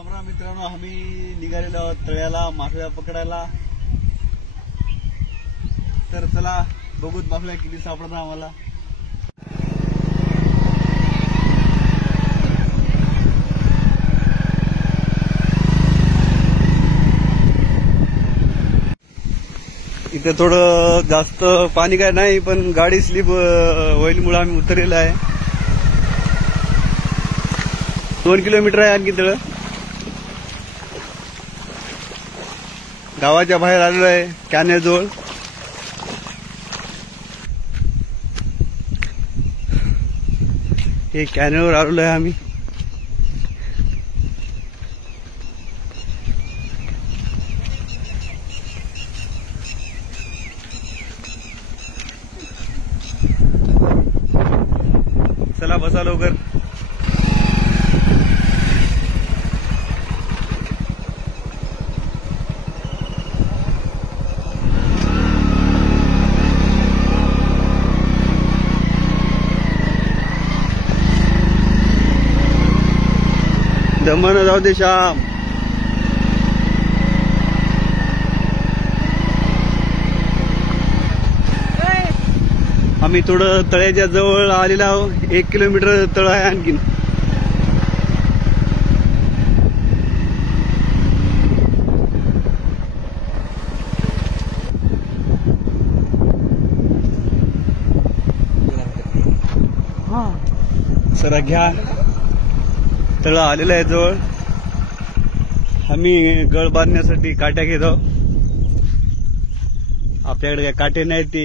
रामराम मित्रांनो, आम्ही निघालेलो आहोत तळ्याला मासळ्या पकडायला. तर चला बघूत मासळ्या किती सापडतात आम्हाला. इथे थोडं जास्त पाणी काय नाही, पण गाडी स्लिप होईलमुळे आम्ही उतरलेलो आहे. 2 किलोमीटर आहे आणखी तळ. गावाच्या बाहेर आलेलो आहे कॅनेजवळ. हे कॅनेवर आलेलो आहे आम्ही. चला बसा लवकर. दमन जाऊ दे श्याम. आम्ही थोडं तळ्याच्या जवळ आलेलो आहोत. 1 किलोमीटर तळ आहे आणखीन. सरा घ्या. तळ आलेलं आहे जवळ. आम्ही गळ बांधण्यासाठी काट्या घेतो. आपल्याकडे काय काटे नाहीत ते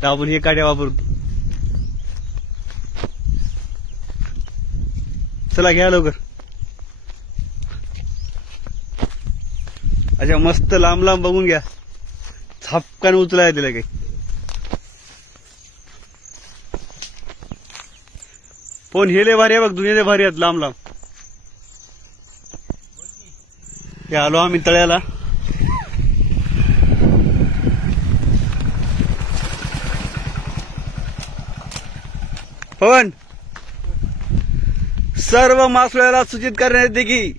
तर आपण हे काट्या वापरतो. चला घ्या लवकर. अच्छा, मस्त लांब लांब बघून घ्या. झापकान उचलाय तिला काही. पण हे लय भारी आहे बघ, दुनिया भारी आहेत लांब लांब. हे आलो आम्ही तळ्याला. पण सर्व मासळ्याला सूचित करण्यात येते की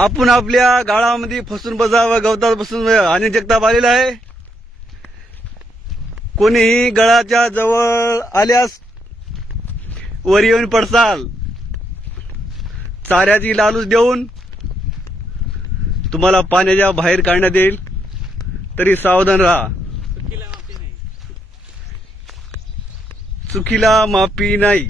आपण आपल्या गाळामध्ये फसून बसावं. गवतात बसून आणि जगताप आलेला आहे. कोणीही गळाच्या जवळ आल्यास वर येऊन पडसाल. चाऱ्याची लालूच देऊन तुम्हाला पाण्याच्या बाहेर काढण्यात येईल. तरी सावधान राहा. चुकीला माफी नाही.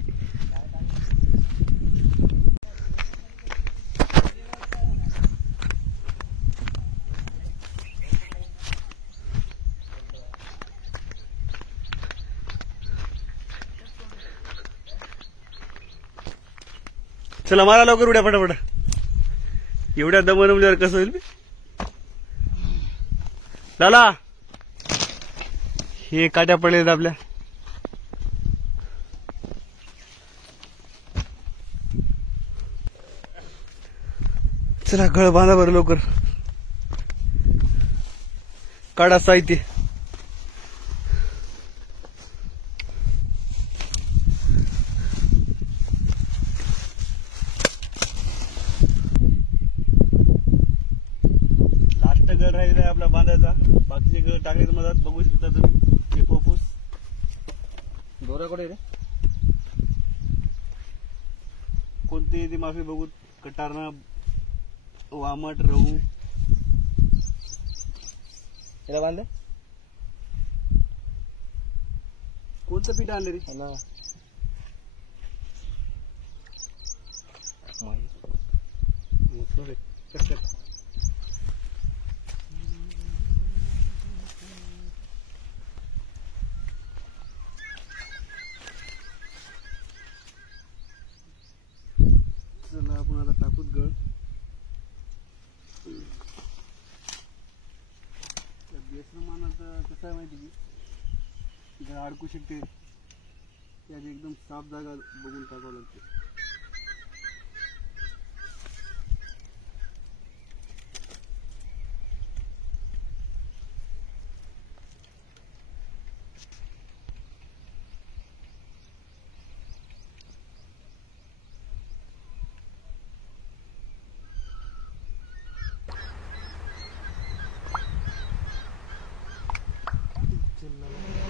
चला मारा लवकर उड्या फटाफट. एवढ्या दमन उडल्यावर कसं होईल. लाला हे काट्या पडलेत आपल्या. चला गळ बांधा बरं लवकर. काढा साहित्य. लास्ट गळ राहिलेला आहे आपला बांधायचा. बाकीचे गळ टाकले मधात बघू शकता तुम्ही. हे पोपूस दोरा कुठे रे. कोणती ती माफी बघू. कटारना, वामट, रहू. याला बांधलं. कोणतं पीठ आणलं रे. चला आपण आता टाकूत गळ. बेसमानात कसं आहे माहिती की इकडे अडकू शकते. त्याची एकदम साफ जागा बघून टाकावं लागते.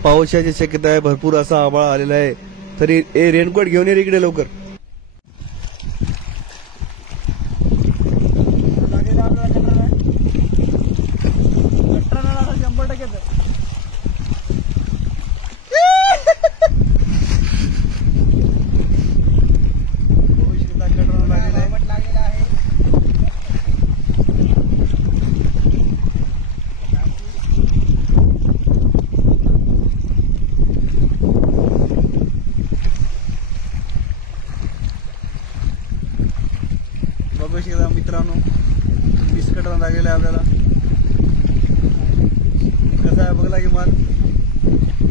पावसाची शक्यता आहे, भरपूर असा आभाळ आलेला आहे. तरी रेनकोट घेऊन ये इकडे लवकर. बघू शकता मित्रांनो, मिस कटर लागलेला आहे आपल्याला. कसं आहे बघला की माल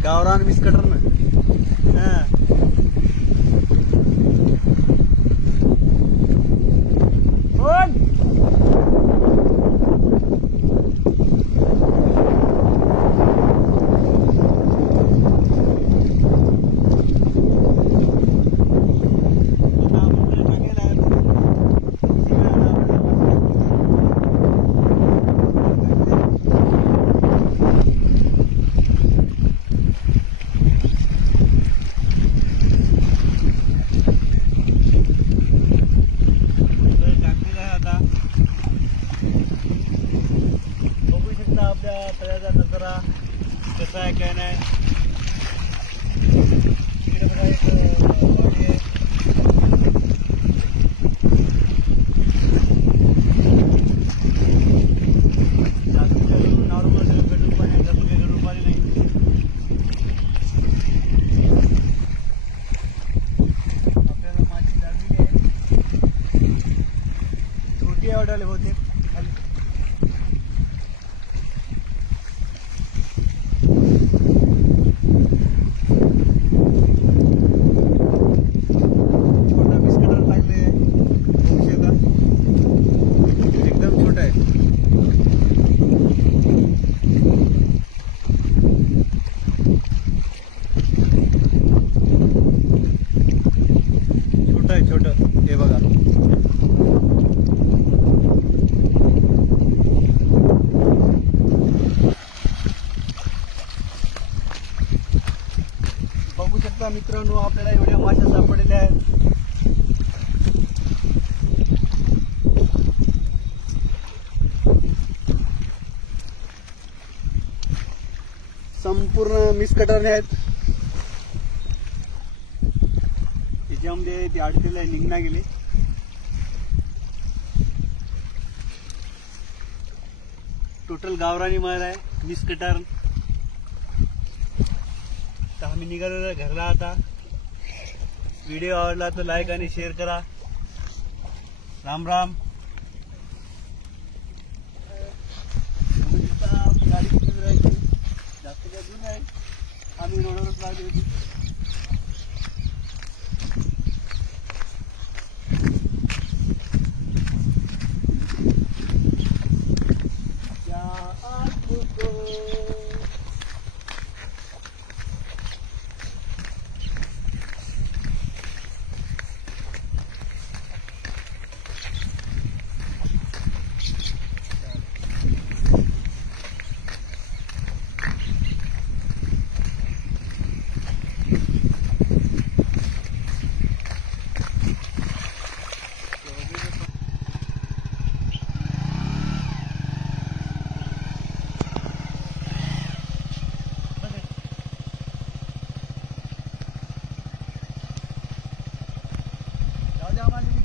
गावरान मिस कटर ना. आपल्या तळ्याचा नजारा कसा आहे काय नाही. तिकडे बघा एक वाडी आहे. नॉर्मल गडूळ पाणी आहे, जास्त काही गडूळ पाणी नाही. आपल्याला माती लागलेली आहे, छोटी आवडायला बहुतेक खाली. छोट हे बघा. बघू शकता मित्रांनो, आपल्याला एवढ्या माश्या सापडलेल्या आहेत. संपूर्ण मिस कटरने आहेत. त्याच्यामध्ये ते अडकलेले निघणा गेले. टोटल गावरानी माल आहे, मिस कटर. तर आम्ही निघालेलो घरला. आता व्हिडिओ आवडला तर लाईक आणि शेअर करा. राम राम. गाडी किती राहायची, जास्त काय दूर नाही, आम्ही रोडवरच लागली होती. जाऊ द्या आम्हाला.